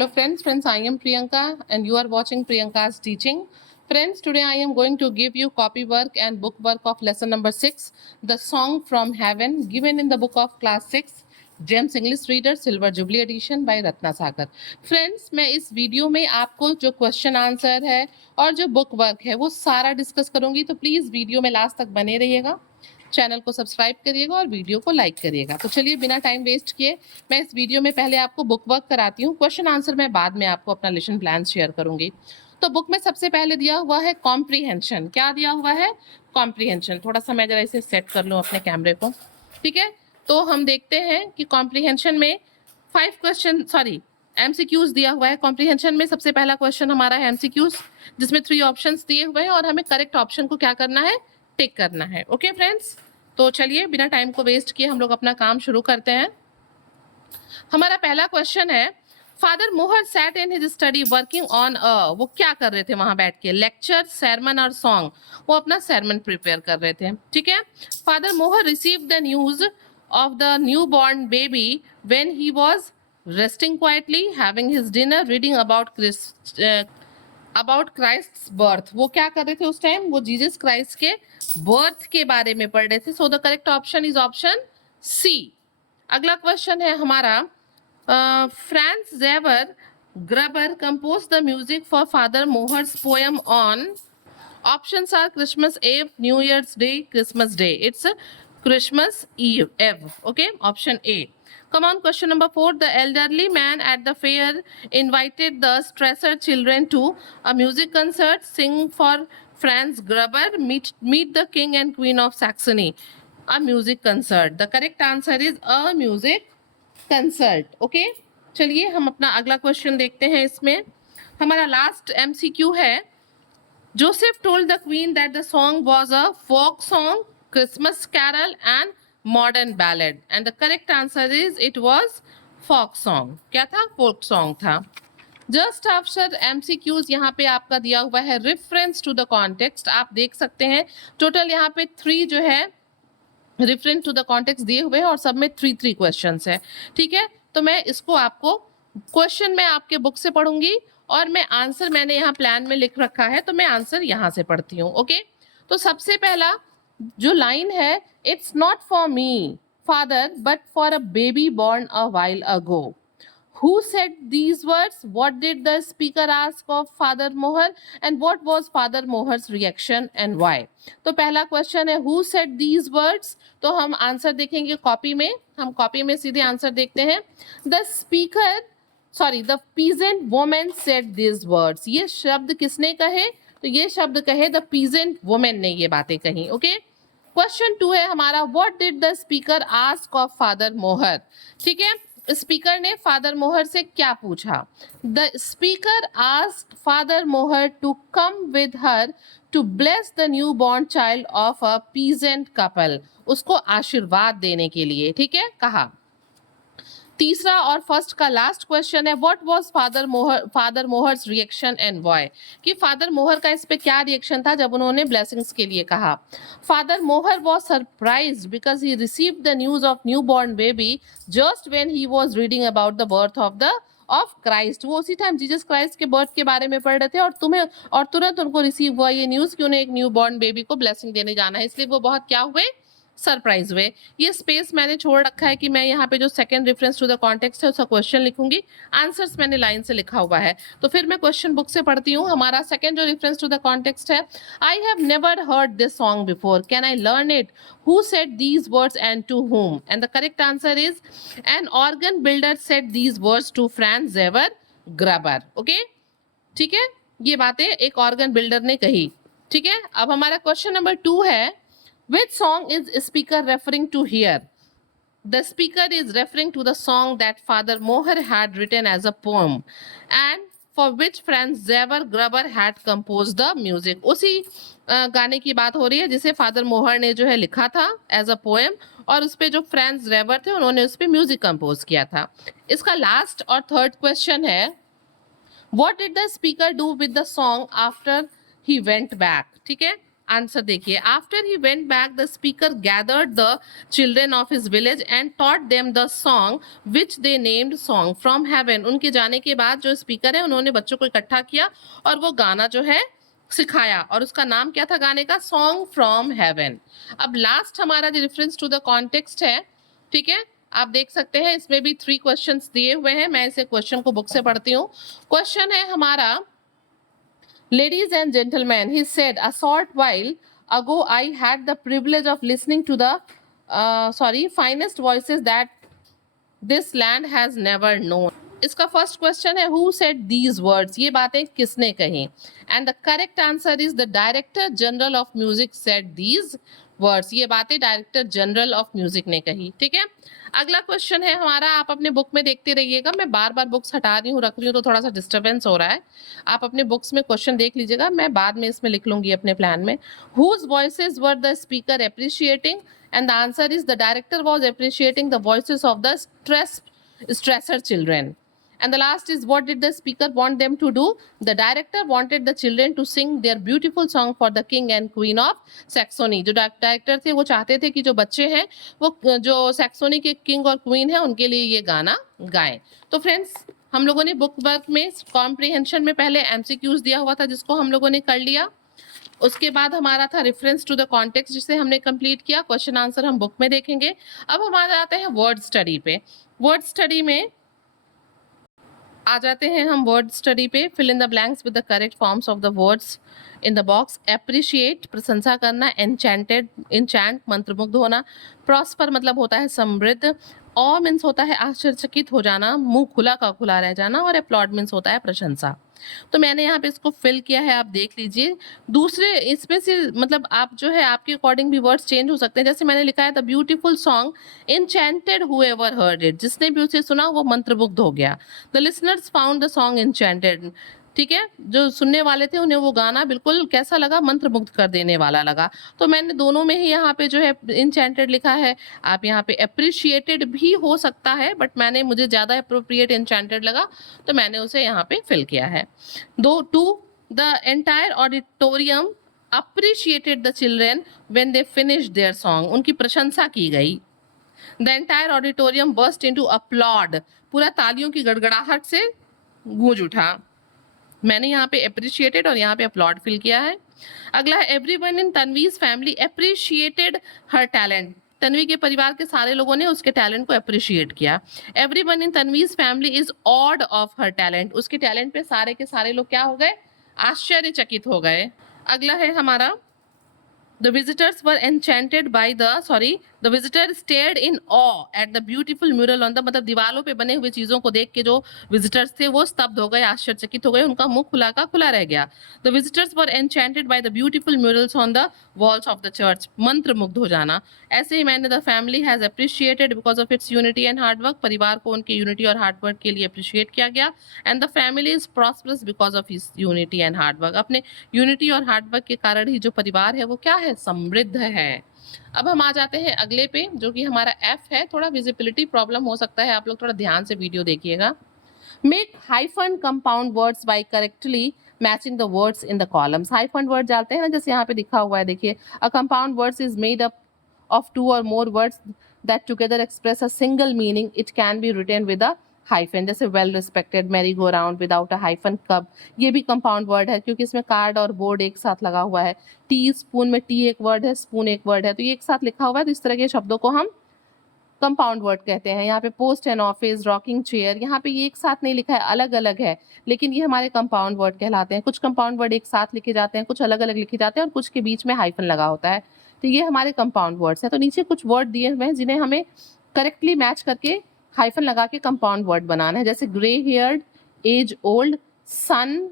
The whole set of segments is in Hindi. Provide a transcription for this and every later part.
Hello friends, I am Priyanka and you are watching Priyanka's teaching. Friends, today I am going to give you copy work and book work of lesson number 6, The Song from Heaven, given in the book of class 6, Gems English reader silver jubilee edition by Ratna Sagar. Friends, मैं इस वीडियो में आपको जो क्वेश्चन आंसर है और जो बुक वर्क है वो सारा डिस्कस करूंगी, तो प्लीज वीडियो में लास्ट तक बने रहिएगा। चैनल को सब्सक्राइब करिएगा और वीडियो को लाइक करिएगा। तो चलिए बिना टाइम वेस्ट किए मैं इस वीडियो में पहले आपको बुक वर्क कराती हूँ, क्वेश्चन आंसर मैं बाद में आपको अपना लेसन प्लान शेयर करूंगी। तो बुक में सबसे पहले दिया हुआ है कॉम्प्रीहेंशन। क्या दिया हुआ है? कॉम्प्रीहेंशन। थोड़ा सा मैं जरा इसे सेट कर लूँ अपने कैमरे को, ठीक है। तो हम देखते हैं कि कॉम्प्रीहेंशन में 5 क्वेश्चन एमसीक्यूज दिया हुआ है। कॉम्प्रीहेंशन में सबसे पहला क्वेश्चन हमारा है एमसीक्यूज, जिसमें 3 ऑप्शंस दिए हुए हैं और हमें करेक्ट ऑप्शन को क्या करना है? टिक करना है। ओके फ्रेंड्स, तो चलिए बिना टाइम को वेस्ट किए हम लोग अपना काम शुरू करते हैं। हमारा पहला क्वेश्चन है, फादर मोहर sat in his study working on वो क्या कर रहे थे वहां बैठ के? लेक्चर, sermon और सॉन्ग। वो अपना sermon प्रिपेयर कर रहे थे, ठीक है। फादर मोहर receive the news of the newborn baby when he was resting quietly, having his dinner, reading about Christ's birth। वो क्या कर रहे थे उस टाइम? वो जीसस क्राइस्ट के बर्थ के बारे में पढ़ रहे थे। So the correct option is option C. अगला क्वेश्चन है हमारा, Franz Xaver Gruber compose the music for father Mohr's poem on. Options are Christmas Eve, New Year's Day, Christmas Day. It's Christmas Eve. Okay, option A. Come on, question number 4. The elderly man at the fair invited the Stresser children to a music concert. Sing for Franz Gruber. Meet the King and Queen of Saxony. A music concert. The correct answer is a music concert. Okay. चलिए हम अपना अगला क्वेश्चन देखते हैं। इसमें हमारा लास्ट MCQ है, Joseph told the queen that the song was a folk song, Christmas carol and modern ballad. And the correct answer is it was folk song. क्या था? folk song था। जस्ट आफ्टर MCQs यहाँ पे आपका दिया हुआ है रेफरेंस टू द कॉन्टेक्स्ट। आप देख सकते हैं टोटल यहाँ पे 3 जो है रेफरेंस टू द कॉन्टेक्स्ट दिए हुए हैं और सब में 3 क्वेश्चंस है, ठीक है। तो मैं इसको आपको क्वेश्चन में आपके बुक से पढ़ूंगी और मैं आंसर मैंने यहाँ प्लान में लिख रखा है, तो मैं आंसर यहाँ से पढ़ती हूँ। ओके, तो सबसे पहला जो लाइन है, it's not for me father but for a baby born a while ago. Who said these words? What did the speaker ask of Father Moher? And what was Father Moher's reaction and why? तो पहला क्वेश्चन है who said these words? तो हम आंसर देखेंगे कॉपी में, हम कॉपी में सीधे आंसर देखते हैं। The peasant woman said these words। ये शब्द किसने कहे? तो ये शब्द कहे the peasant woman ने ये बातें कही। ओके, क्वेश्चन 2 है हमारा, what did the speaker ask of Father Moher? ठीक है, स्पीकर ने फादर मोहर से क्या पूछा? The speaker asked Father Mohr to come with her to bless the newborn child of a peasant couple. उसको आशीर्वाद देने के लिए, ठीक है, कहा। तीसरा और फर्स्ट का लास्ट क्वेश्चन है, what was father Mohr's reaction and why? कि फादर मोहर का इस पे क्या रिएक्शन था जब उन्होंने ब्लेसिंग्स के लिए कहा। फादर मोहर was surprised because he received the news of new born baby just when he was reading about the birth of Christ. वो उसी टाइम जीसस क्राइस्ट के बर्थ के बारे में पढ़ रहे थे और तुरंत उनको रिसीव हुआ ये न्यूज कि उन्हें एक न्यू बॉर्न बेबी को ब्लेसिंग देने जाना है, इसलिए वो बहुत क्या हुए? सरप्राइज हुए। ये स्पेस मैंने छोड़ रखा है कि मैं यहाँ पे जो second reference to the context है उसका क्वेश्चन लिखूंगी, आंसर्स मैंने लाइन से लिखा हुआ है। तो फिर मैं क्वेश्चन बुक से पढ़ती हूँ। हमारा सेकंड जो रेफरेंस टू द कॉन्टेक्स्ट है, I have never heard this song before, can I learn it? Who said these words and to whom? And the correct answer is an organ builder said these words to Franz Xaver Gruber. Okay, ठीक है, ये बातें एक ऑर्गन बिल्डर ने कही, ठीक है। अब हमारा क्वेश्चन नंबर 2 है, which song is speaker referring to here? The speaker is referring to the song that Father Moher had written as a poem and for which Franz Xaver Gruber had composed the music। उसी गाने की बात हो रही है जिसे फादर मोहर ने जो है लिखा था एज अ पोएम और उस पे जो फ्रांस ज़ेवर थे उन्होंने उस पे म्यूजिक कंपोज किया था। इसका लास्ट और थर्ड क्वेश्चन है, what did the speaker do with the song after he went back? ठीक है, आंसर देखिए, after he went back the speaker gathered the children of his village and taught them the song which they named song from heaven. उनके जाने के बाद जो स्पीकर है उन्होंने बच्चों को इकट्ठा किया और वो गाना जो है सिखाया, और उसका नाम क्या था गाने का? Song from heaven. अब लास्ट हमारा जो रेफरेंस टू द कॉन्टेक्स्ट है, ठीक है, आप देख सकते हैं इसमें भी 3 क्वेश्चंस दिए हुए हैं। मैं इसे क्वेश्चन को बुक से पढ़ती हूँ। क्वेश्चन है हमारा, ladies and gentlemen, he said, a short while ago I had the privilege of listening to the finest voices that this land has never known. इसका फर्स्ट क्वेश्चन है, हु सेड दीज वर्ड्स, ये बातें किसने कही? And the correct answer is the director general of music said these words, ये बातें डायरेक्टर जनरल ऑफ म्यूजिक ने कही। ठीक है, अगला क्वेश्चन है हमारा, आप अपने बुक में देखते रहिएगा, मैं बार बार बुक्स हटा रही हूँ, रख रही हूँ तो थोड़ा सा डिस्टर्बेंस हो रहा है। आप अपने बुक्स में क्वेश्चन देख लीजिएगा, मैं बाद में इसमें लिख लूंगी अपने प्लान में। Whose voices were the speaker appreciating? And the answer is the director was appreciating the voices of the stressor children. And the last is, what did the speaker want them to do? The director wanted the children to sing their beautiful song for the king and queen of Saxony. जो डायरेक्टर थे वो चाहते थे कि जो बच्चे हैं वो जो सैक्सोनी के किंग और क्वीन है उनके लिए ये गाना गाएं। तो फ्रेंड्स, हम लोगों ने बुक वर्क में कॉम्प्रिहेंशन में पहले एमसीक्यूज दिया हुआ था जिसको हम लोगों ने कर लिया। उसके बाद हमारा था रेफरेंस टू द कॉन्टेक्स्ट जिसे हमने कंप्लीट किया। क्वेश्चन आंसर हम बुक में देखेंगे। अब हम आ जाते हैं वर्ड स्टडी पे। वर्ड स्टडी में आ जाते हैं हम वर्ड स्टडी पे। Fill in the blanks with the correct forms of the words in the box. Appreciate प्रशंसा करना, एन्चेंटेड इंचैंट मंत्रमुग्ध होना, प्रॉस्पर मतलब होता है समृद्ध, ऑ मीन्स होता है आश्चर्यचकित हो जाना, मुंह खुला का खुला रह जाना, और अपलॉड मीन्स होता है प्रशंसा। तो मैंने यहाँ पे इसको फिल किया है, आप देख लीजिए। दूसरे इसमें से मतलब आप जो है आपके अकॉर्डिंग भी वर्ड्स चेंज हो सकते हैं। जैसे मैंने लिखा है the beautiful song enchanted whoever heard it, जिसने भी उसे सुना वो मंत्रमुग्ध हो गया। The listeners found the song enchanted, ठीक है, जो सुनने वाले थे उन्हें वो गाना बिल्कुल कैसा लगा? मंत्रमुग्ध कर देने वाला लगा। तो मैंने दोनों में ही यहाँ पे जो है एन्चेंटेड लिखा है। आप यहाँ पे अप्रिशिएटेड भी हो सकता है, बट मुझे ज़्यादा अप्रोप्रिएट एन्चेंटेड लगा तो मैंने उसे यहाँ पे फिल किया है। The entire auditorium appreciated the children when they finished their song, उनकी प्रशंसा की गई। The entire auditorium burst into applause, पूरा तालियों की गड़गड़ाहट से गूंज उठा। मैंने यहाँ पे अप्रिशिएटेड और यहाँ पे अपलॉड फिल किया है। अगला है, everyone in Tanvi's family appreciated हर टैलेंट, तन्वी के परिवार के सारे लोगों ने उसके टैलेंट को अप्रिशिएट किया। Everyone in Tanvi's family is awed of हर टैलेंट, उसके टैलेंट पे सारे के सारे लोग क्या हो गए? आश्चर्यचकित हो गए। अगला है हमारा, The visitors were enchanted by the visitor stared in awe at the beautiful mural on the, मतलब दीवालों पे बने हुए चीजों को देख के जो विजिटर्स थे वो स्तब्ध हो गए, आश्चर्यचकित हो गए, उनका मुंह खुला का खुला रह गया। The visitors were enchanted by the beautiful murals on the walls of the church, मंत्र मुग्ध हो जाना। ऐसे ही मैंने the family has appreciated because of its unity and hard work, परिवार को उनके यूनिटी और हार्ड वर्क के लिए अप्रिशिएट किया गया। And the family is prosperous because of its unity and hard work, अपने यूनिटी और हार्ड वर्क के कारण ही जो परिवार है वो क्या है? समृद्ध है। अब हम आ जाते हैं अगले पे जो कि हमारा एफ है। थोड़ा विजिबिलिटी प्रॉब्लम हो सकता है, आप लोग थोड़ा ध्यान से वीडियो देखिएगा। Make hyphen compound words by correctly matching the words in the columns. Hyphen word डालते हैं ना, जैसे यहाँ पे लिखा हुआ है, देखिए, a compound words is made up of 2 or more words that together express a single meaning, it can be written with a hyphen. जैसे well respected, merry go round without a hyphen, कब, ये भी कंपाउंड वर्ड है क्योंकि इसमें कार्ड और बोर्ड एक साथ लगा हुआ है। टी स्पून में टी एक वर्ड है, स्पून एक वर्ड है, तो ये एक साथ लिखा हुआ है, तो इस तरह के शब्दों को हम कंपाउंड वर्ड कहते हैं। यहाँ पे post and office, rocking chair, यहाँ पे ये एक साथ नहीं लिखा है, अलग अलग है, लेकिन ये हमारे कंपाउंड वर्ड कहलाते हैं। कुछ कंपाउंड वर्ड एक साथ लिखे जाते हैं, कुछ अलग अलग लिखे जाते हैं, और कुछ के बीच में हाइफन लगा होता है, तो ये हमारे कंपाउंड वर्ड्स हैं। तो नीचे कुछ वर्ड दिए हुए हैं जिन्हें हमें करेक्टली मैच करके हाइफन लगा के कंपाउंड वर्ड बनाना है। जैसे grey haired, age old, sun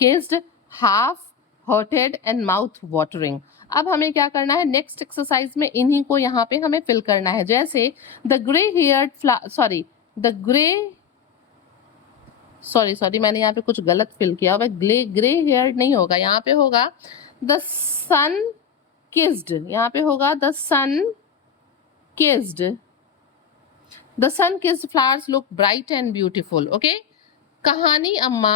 kissed, half hearted and mouth watering. अब हमें क्या करना है, नेक्स्ट एक्सरसाइज में इन्हीं को यहाँ पे हमें फिल करना है। जैसे द ग्रे हेयर्ड मैंने यहाँ पे कुछ गलत फिल किया हुआ है, ग्रे हेयर्ड नहीं होगा, यहाँ पे होगा द सन किस्ड, यहाँ पे होगा the sun kissed. The sun-kissed flowers look bright and beautiful. Okay? कहानी अम्मा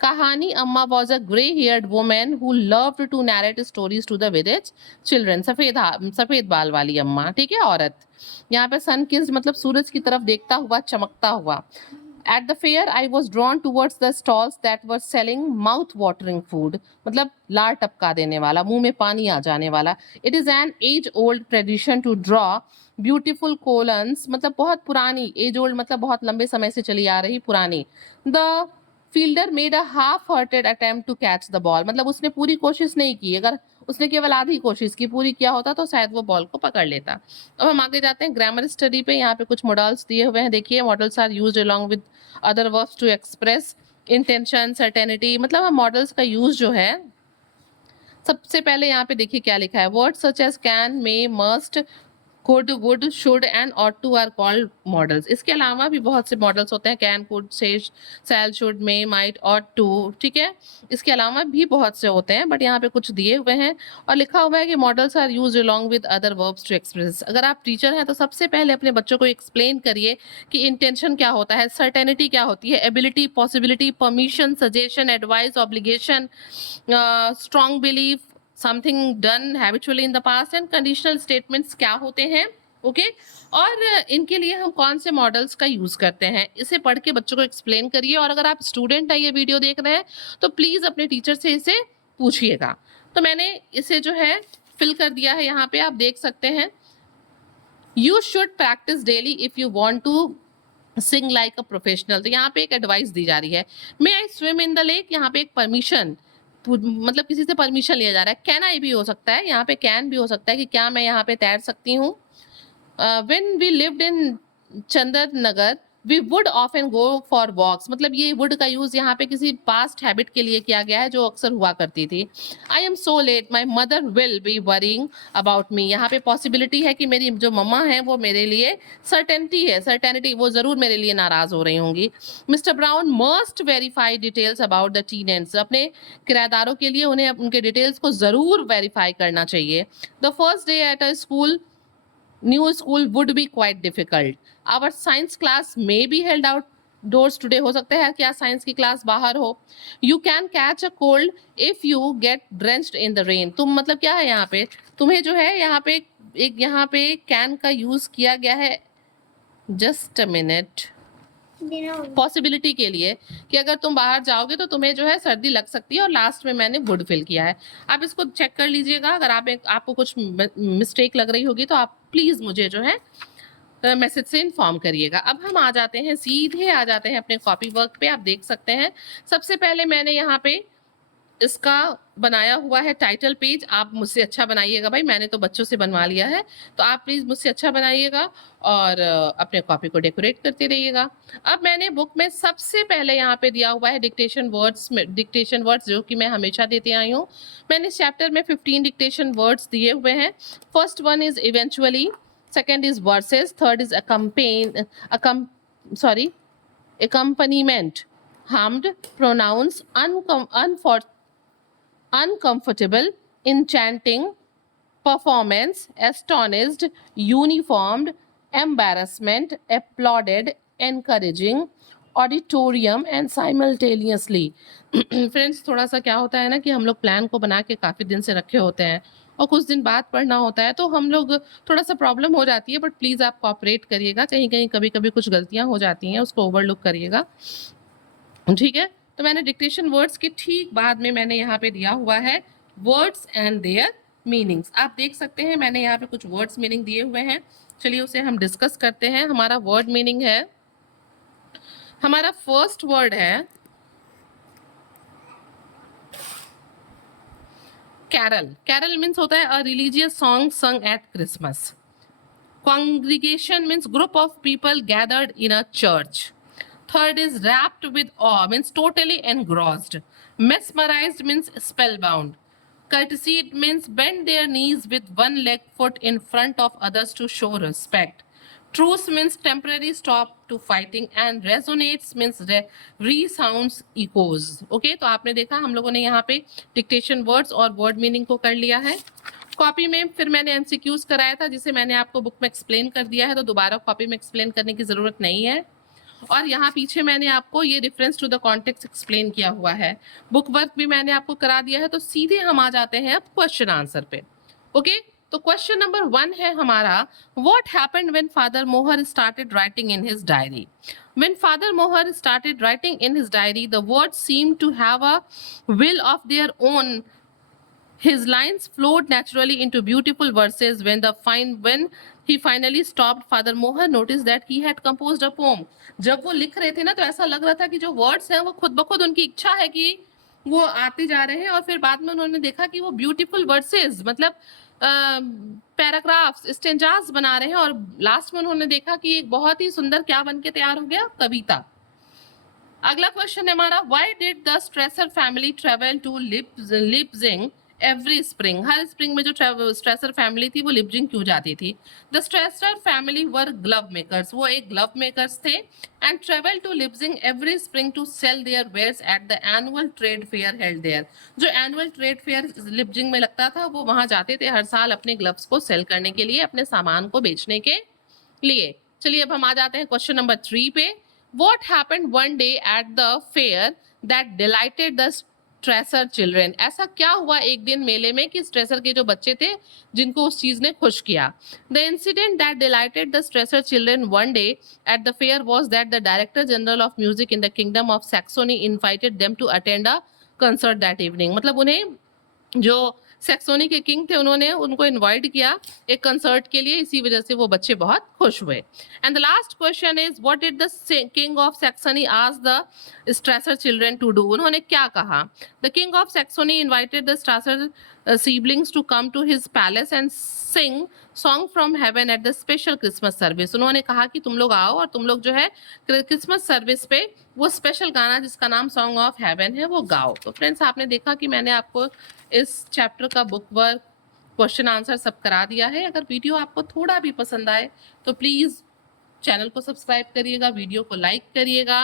Kahani Amma was a grey-haired woman who loved to narrate stories to the village children. सफेद बाल वाली अम्मा, ठीक है, औरत. यहाँ पे सन किस्ड मतलब सूरज की तरफ देखता हुआ, चमकता हुआ. At the fair, I was drawn towards the stalls that were selling mouth-watering food. मतलब लार टपका देने वाला, मुंह में पानी आ जाने वाला. It is an age-old tradition to draw beautiful columns. मतलब बहुत पुरानी, age-old मतलब बहुत लंबे समय से चली आ रही पुरानी. The fielder made a half hearted attempt to catch the ball. मतलब उसने पूरी कोशिश नहीं की, अगर उसने केवल आधी कोशिश की, पूरी किया होता तो शायद वो बॉल को पकड़ लेता. अब हम आगे जाते हैं ग्रामर स्टडी पे. यहाँ पे कुछ मॉडल्स दिए हुए हैं, देखिए. Modals are used along with other verbs to express intention, certainty. मतलब हम मॉडल्स का यूज जो है, सबसे पहले यहाँ पे देखिए क्या लिखा है. Words such as can, may, must, could, would, should and ought to are called models. इसके अलावा भी बहुत से मॉडल्स होते हैं. Can, could, shall, should, may, might, ought to, ठीक है. इसके अलावा भी बहुत से होते हैं, बट यहाँ पे कुछ दिए हुए हैं और लिखा हुआ है कि modals are used along with other verbs to express. अगर आप टीचर हैं तो सबसे पहले अपने बच्चों को एक्सप्लेन करिए कि इंटेंशन क्या होता है, सर्टेनिटी क्या होती है, ability, possibility, permission, suggestion, advice, obligation, strong belief, something done habitually in the past and conditional statements क्या होते हैं. ओके और इनके लिए हम कौन से मॉडल्स का यूज करते हैं, इसे पढ़ के बच्चों को एक्सप्लेन करिए. और अगर आप स्टूडेंट है, ये वीडियो देख रहे हैं, तो प्लीज अपने टीचर से इसे पूछिएगा. तो मैंने इसे जो है फिल कर दिया है. यहाँ पे आप देख सकते हैं, you should practise daily if you want to sing like a professional. तो यहाँ पे एक एडवाइस दी जा रही है. May I swim in the lake, यहाँ पे एक परमिशन, मतलब किसी से परमिशन लिया जा रहा है. कैन आई भी हो सकता है, यहाँ पे कैन भी हो सकता है कि क्या मैं यहाँ पे तैर सकती हूँ. When we lived in Chandar Nagar we would often go for walks. मतलब ये वुड का यूज यहाँ पे किसी पास्ट हैबिट के लिए किया गया है जो अक्सर हुआ करती थी. I am so let, my mother will be worrying about me. यहाँ पे पॉसिबिलिटी है कि मेरी जो मम्मा है वो मेरे लिए, सर्टेनिटी है, सर्टेनिटी, वो जरूर मेरे लिए नाराज हो रही होंगी. Mister brown must verify details about the tenants. अपने किराएदारों के लिए उन्हें उनके डिटेल्स को जरूर वेरीफाई करना चाहिए. The first day at a school, new school would be quite difficult. Our science class may be held outdoors today. हो सकता है क्या साइंस की क्लास बाहर हो. You can catch a cold if you get drenched in the rain. तुम मतलब क्या है यहाँ पे, तुम्हें जो है यहाँ पे एक यहाँ पे कैन का यूज किया गया है. Just a minute. पॉसिबिलिटी के लिए कि अगर तुम बाहर जाओगे तो तुम्हें जो है सर्दी लग सकती है, और लास्ट में मैंने वुड फिल किया है. आप इसको चेक कर लीजिएगा. अगर आपको कुछ मिस्टेक लग रही होगी तो आप प्लीज मुझे जो है मैसेज से इन्फॉर्म करिएगा. अब हम आ जाते हैं, सीधे आ जाते हैं अपने कॉपी वर्क पे. आप देख सकते हैं सबसे पहले मैंने यहाँ पे इसका बनाया हुआ है टाइटल पेज. आप मुझसे अच्छा बनाइएगा भाई, मैंने तो बच्चों से बनवा लिया है, तो आप प्लीज मुझसे अच्छा बनाइएगा और अपने कॉपी को डेकोरेट करते रहिएगा. अब मैंने बुक में सबसे पहले यहाँ पे दिया हुआ है डिक्टेशन वर्ड्स जो कि मैं हमेशा देते आई हूँ. मैंने इस चैप्टर में 15 डिक्टेशन वर्ड्स दिए हुए हैं. First one is eventually, second is versus, third is accompaniment, harmed, pronouns, uncomfortable, enchanting, performance, astonished, uniformed, embarrassment, applauded, encouraging, auditorium and simultaneously. Friends थोड़ा सा क्या होता है ना कि हम लोग प्लान को बना के काफ़ी दिन से रखे होते हैं और कुछ दिन बाद पढ़ना होता है, तो हम लोग थोड़ा सा प्रॉब्लम हो जाती है. बट प्लीज़ आप कोऑपरेट करिएगा, कहीं कहीं कभी कभी कुछ गलतियां हो जाती हैं, उसको ओवरलुक करिएगा, ठीक है. तो मैंने डिक्टेशन वर्ड्स के ठीक बाद में मैंने यहाँ पे दिया हुआ है वर्ड्स एंड देयर मीनिंग्स. आप देख सकते हैं मैंने यहाँ पे कुछ वर्ड्स मीनिंग दिए हुए हैं. चलिए उसे हम डिस्कस करते हैं. हमारा वर्ड मीनिंग है, हमारा फर्स्ट वर्ड है कैरल. कैरल मीन्स होता है अ रिलीजियस सॉन्ग संग eight Christmas. Congregation means group of people gathered in a church. Third is wrapped with awe, means totally engrossed. Mesmerized means spellbound. Courtesy means bend their knees with one leg foot in front of others to show respect. Truce means temporary stop to fighting and resonates means resounds echoes. Okay, तो आपने देखा हम लोगों ने यहाँ पे डिक्टेशन वर्ड्स और वर्ड मीनिंग को कर लिया है. कॉपी में फिर मैंने एमसीक्यूज कराया था जिसे मैंने आपको बुक में एक्सप्लेन कर दिया है, तो दोबारा कॉपी में एक्सप्लेन करने की जरूरत नहीं है. और यहाँ पीछे मैंने आपको ये reference to the context explain किया हुआ है, बुक वर्क भी मैंने आपको करा दिया है। तो सीधे हम आ जाते हैं अब क्वेश्चन आंसर पे। ओके, तो क्वेश्चन नंबर 1 है हमारा, व्हाट हैपेंड व्हेन फादर मोहर started writing in his diary. When Father Moher started writing in his diary, the words seemed to have a will of their own. His lines flowed naturally into beautiful verses. When he finally stopped, Father Moher noticed that he had composed a poem. जब वो लिख रहे थे ना, तो ऐसा लग रहा था कि जो वर्ड्स हैं वो खुद ब खुद उनकी इच्छा है कि वो आते जा रहे हैं, और फिर बाद में उन्होंने देखा कि वो ब्यूटीफुल वर्सेस मतलब पैराग्राफ्स, स्टेंजास बना रहे हैं, और लास्ट में उन्होंने देखा कि एक बहुत ही सुंदर क्या बन के तैयार हो गया, कविता। अगला क्वेश्चन है हमारा, why did the Strasser family travel to Leipzig every spring. हर स्प्रिंग में जो स्ट्रेसर फैमिली थी वो लिपजिंग क्यों जाती थी। The Strasser family were glove makers, वो एक ग्लव मेकर्स थे, and travel to Leipzig every spring to sell their wares at the annual trade fair held there. जो एनुअल ट्रेड फेयर लिपजिंग में लगता था वो वहां जाते थे हर साल अपने ग्लव्स को सेल करने के लिए, अपने सामान को बेचने के लिए। चलिए अब हम आ जाते हैं क्वेश्चन नंबर 3 पे। What happened one day at the fair that delighted the stressor children. ऐसा क्या हुआ एक दिन मेले में कि स्ट्रेसर के जो बच्चे थे जिनको उस चीज ने खुश किया। The incident that delighted the Strasser children one day at the fair was that the director general of music in the kingdom of Saxony invited them to attend a concert that evening. मतलब उन्हें जो सैक्सोनी के किंग थे उन्होंने उनको इनवाइट किया एक कंसर्ट के लिए, इसी वजह से वो बच्चे बहुत खुश हुए। And the last question is what did the king of Saxony ask the Strasser children to do. उन्होंने क्या कहा। The king of Saxony invited the Strasser siblings to come to his palace and sing song from heaven at the special Christmas service। उन्होंने कहा कि तुम लोग आओ और तुम लोग जो है क्रिसमस सर्विस पे वो स्पेशल गाना जिसका नाम सॉन्ग ऑफ हेवन है वो गाओ। तो फ्रेंड्स आपने देखा कि मैंने आपको इस चैप्टर का बुक वर्क, क्वेश्चन आंसर सब करा दिया है। अगर वीडियो आपको थोड़ा भी पसंद आए तो प्लीज़ चैनल को सब्सक्राइब करिएगा, वीडियो को लाइक करिएगा,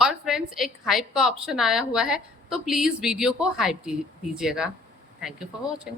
और फ्रेंड्स एक हाइप का ऑप्शन आया हुआ है तो प्लीज़ वीडियो को हाइप दीजिएगा। Thank you for watching.